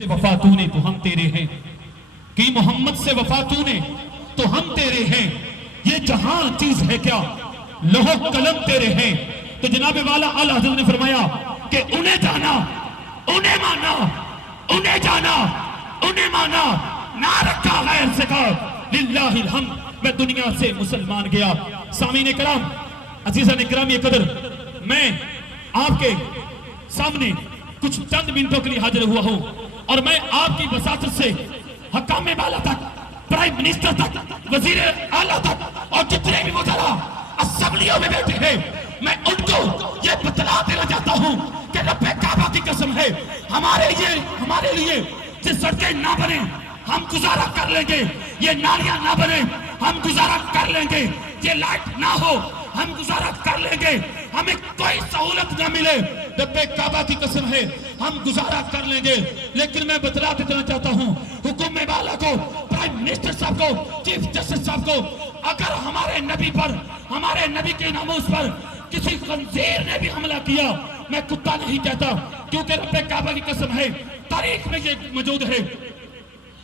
वफा तूने तो हम तेरे हैं, कि मोहम्मद से वफा तूने तो हम तेरे हैं। ये जहां चीज है क्या, लोहो कलम तेरे हैं। तो जनाब वाला आला हज़रत ने फरमाया कि उन्हें जाना, उन्हें माना, उन्हें जाना, उन्हें माना, ना रखा गैर से का लिल्लाहिल हम्द। मैं दुनिया से मुसलमान गया। सामीने कराम, अजीज़ान इकराम, ये कदर मैं आपके सामने कुछ चंद मिनटों के लिए हाजिर हुआ हूं और मैं आपकी वसातत से हकामे वाला तक, प्राइम मिनिस्टर तक, वजीर आला तक और जितने भी वज़रा असेंबलियों में बैठे हैं, मैं उनको ये बतला देना चाहता हूं कि रब्बे काबा की कसम है, हमारे लिए ये सड़कें ना बने हम गुजारा कर लेंगे, ये नालियां ना बने हम गुजारा कर लेंगे, ये लाइट ना हो हम गुजारा कर लेंगे, हमें कोई सहूलत ना मिले, रब्बे काबा की कसम है हम गुजारा कर लेंगे। लेकिन मैं बतला देना चाहता हूं हुकूमत वाला को, प्राइम मिनिस्टर साहब को, चीफ जस्टिस साहब को, अगर हमारे नबी पर, हमारे नबी के नामूस पर किसी खंजीर ने भी हमला किया, मैं कुत्ता नहीं कहता, क्योंकि रब्बे काबा की कसम है, तारीख में ये मौजूद है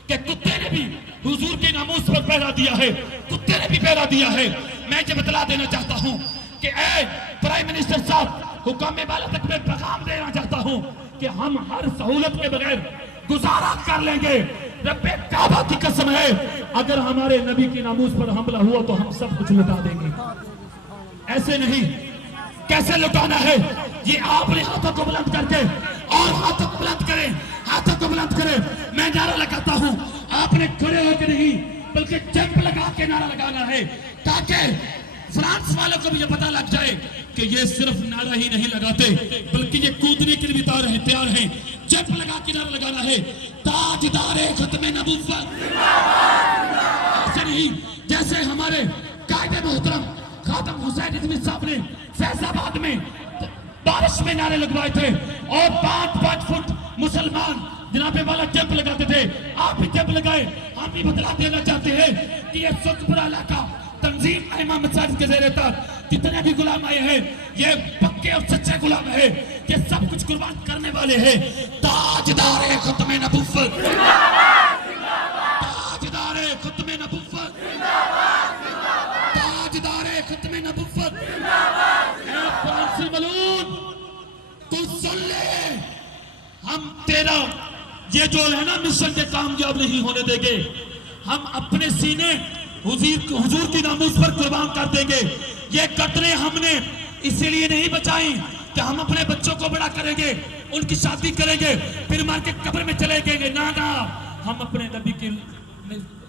कि कुत्ते ने भी हुजूर के नामूस पर पहरा दिया है, कुत्ते ने भी पहरा दिया है। मैं ये बतला देना चाहता हूं कि ए प्राइम मिनिस्टर साहब, हुक्म वाला तक मैं पैगाम देना चाहता हूं कि हम हर सहूलत के बगैर गुजारा कर लेंगे। रब्बे काबा की कसम है, अगर हमारे नबी की नामूस पर हमला हुआ तो हम सब कुछ लुटा देंगे। ऐसे नहीं, कैसे लुटाना है ये आपने हाथों को बुलंद करके, और हाथों को बुलंद करें, हाथों को बुलंद करें। मैं नारा लगाता हूं, आपने खड़े होकर नहीं बल्कि जंप लगा के नारा लगाना है, ताकि फ्रांस वालों को भी ये पता लग जाए कि ये सिर्फ नारा ही नहीं लगाते बल्कि ये कूदने के लिए भी तैयार हैं। जंप लगा के नारा लगाना है, ताजदारे खत्मे नबुव्वत। ऐसे नहीं जैसे हमारे कायदे मोहतरम खातम हुसैन रिजवी साहब ने फैजाबाद में बारिश में नारे लगवाए थे और 5-5 फुट मुसलमान जनाबे वाला जंप लगाते थे। आप भी जंप लगाए। हम भी बदला देना चाहते हैं कि ये सुखपुरा इलाका तंजीम इमाम मसाजिद के ज़ेरे तहत जितने भी गुलाम आए हैं, ये पक्के और सच्चे गुलाम है, ये सब कुछ कुर्बान करने वाले हैं। ताजदारे खत्मे नबुव्वत, ताजदारे खत्मे नबुव्वत, ताजदारे खत्मे नबुव्वत। फ्रांसी मलून तू सुन ले, हम तेरा ये जो है ना मिशन के कामयाब नहीं होने देंगे। हम अपने सीने हुजूर की नामूस पर कुर्बान कर देंगे। ये कतरे हमने इसीलिए नहीं बचाई कि हम अपने बच्चों को बड़ा करेंगे, उनकी शादी करेंगे, फिर मार के कब्र में चले गएंगे। ना ना, हम अपने नबी की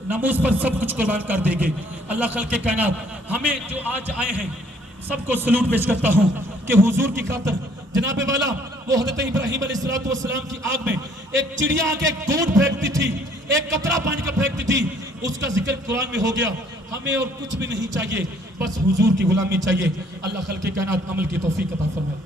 नामूस पर सब कुछ कुर्बान कर देंगे। अल्लाह खल के कायनात हमें जो आज आए हैं सबको सलूट पेश करता हूं कि हुजूर की खातिर जनाबे वाला वो हज़रत इब्राहीम अलैहिस्सलातु वस्सलाम की आग में एक चिड़िया आके गोंद फेंकती थी, एक कतरा पानी का फेंकती थी, उसका जिक्र कुरान में हो गया। हमें और कुछ भी नहीं चाहिए, बस हुजूर की गुलामी चाहिए। अल्लाह खल के कायनात अमल की तौफीक अता फरमाए।